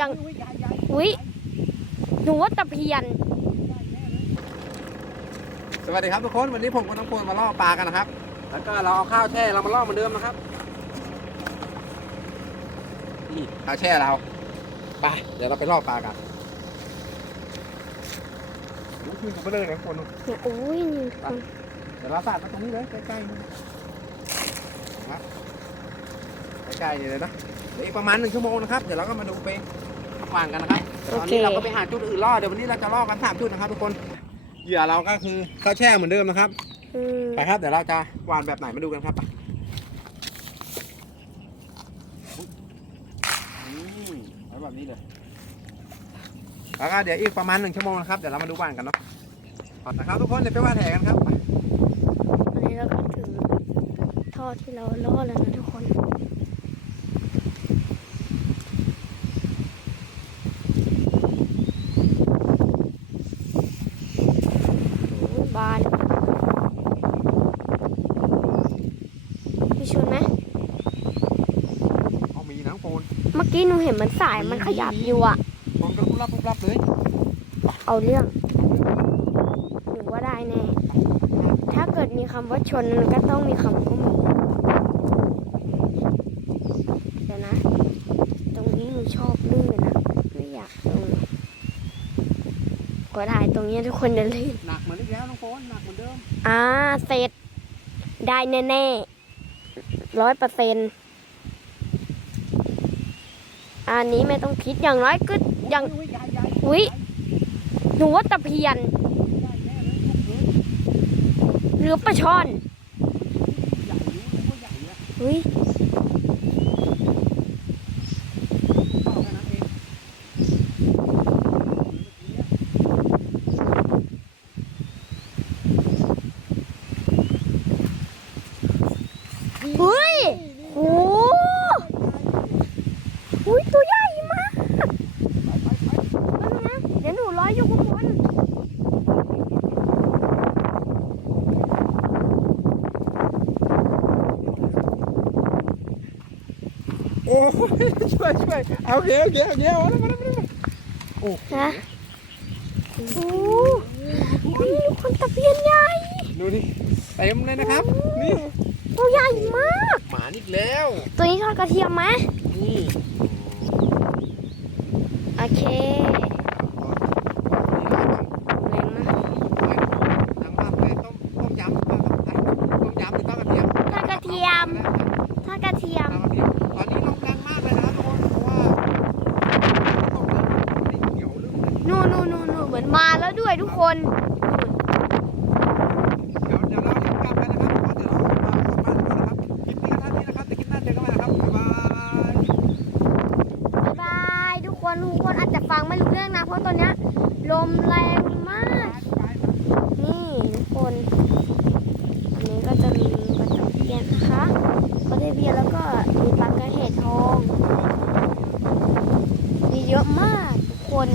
ยังอุ้ยหนูว่าตะเพียน สวัสดีครับทุกคนวันนี้ผมกับน้องโพลมาล่อปลากันนะครับ แล้วก็เราเอาข้าวแช่เรามาล่อเหมือนเดิมนะครับนี่ข้าวแช่เราไปเดี๋ยวเราไปล่อปลากันดูขึ้นกันไปเลยนะคนเนี่ยโอ้ยนี่ทุกคนเดี๋ยวเราสาดมาตรงนี้เลยใกล้ๆนี่นะครับ ใกล้ๆนี่เลยนะเดี๋ยวอีกประมาณหนึ่งชั่วโมงนะครับ เดี๋ยวเราก็มาดูไปฟังกันนะครับเดี๋ยวตอนนี้เราก็ไปหาจุดอื่นล่อเดี๋ยววันนี้เราจะล่อกันสามจุดนะครับทุกคน เหยื่อเราก็คือข้าวแช่เหมือนเดิมนะครับ อืมไปครับเดี๋ยวเราจะวานแบบไหนมาดูกันครับไปอืมแล้วแบบนี้เลยแล้วก็เดี๋ยวอีกประมาณหนึ่งชั่วโมงนะครับเดี๋ยวเรามาดูวานกันเนาะก่อนนะครับทุกคนเดี๋ยวไปวานแหกันครับไปวันนี้เราก็ถึงท่อที่เราล่อแล้วนะทุกคนโอ้ยบานมีช นไหมเอามีนะโฟนเมื่อกี้หนูเห็นมันสายมันขยับอยู่อะโฟนก็รุบรับรุบรับเลย เอาเรื่องหนูว่าได้แน่ถ้าเกิดมีคำว่าชนมันก็ต้องมีคำว่าหมูเดี๋ยวนะ ตรงนี้หนูชอบลื่นอะไม่อยากลงก็ได้ตรงนี้ทุกคนจะลื่นหนักเหมือนอีกแล้วน้องโฟนหนักเหมือนเดิม อ่าเสร็จได้แน่ๆ ร้อยเปอร์เซ็นต์อันนี้ไม่ต้องคิดอย่างน้อยก็อย่างอุ้ยใหญ่ใหญ่อุ๊ยหนูว่าตะเพียน หรือปลาช่อนอุ้ยอาแค่นั้นเองเฮ้ยโอ้อุ้ยตัวใหญ่มาก ไปไปไป แป๊บนึงนะเดี๋ยวหนูร้อยอยู่ข้างบน โอ้ยช่วยช่วยเอาเดี๋ยวเดี๋ยวเดี๋ยวเอาแล้วมาแล้วมาแล้วโอ้ฮะโอ้นี่คนตะเพียนใหญ่ดูดิเต็มเลยนะครับ นี่ตัวใหญ่มาก หมาอีกแล้ว ตัวนี้ทอดกระเทียมไหมนี่โอเคทอดกระเทียมทอดกระเทียม ด้วยทุกคนเดี๋ยวเดี๋ยวเราเดี๋ยวกลับไปนนะครับเพราะเดี๋ยวเรามาออกบ้านกันะครับคลิปนี้ก็เท่านี้นะครับเดี๋ยวคลิปหน้าเจอกันใหม่นะครับบ๊ายบายบ๊ายบายทุกคนทุกคนอาจจะฟังไม่รู้เรื่องนะเพราะตอนเนี้ยลมแรงมาก นี่ทุกคนอันนี้ก็จะมีปลาตะเพียนนะคะปลาตะเพียนแล้วก็มีปลากระเห็ดทองมีเยอะมากทุกคน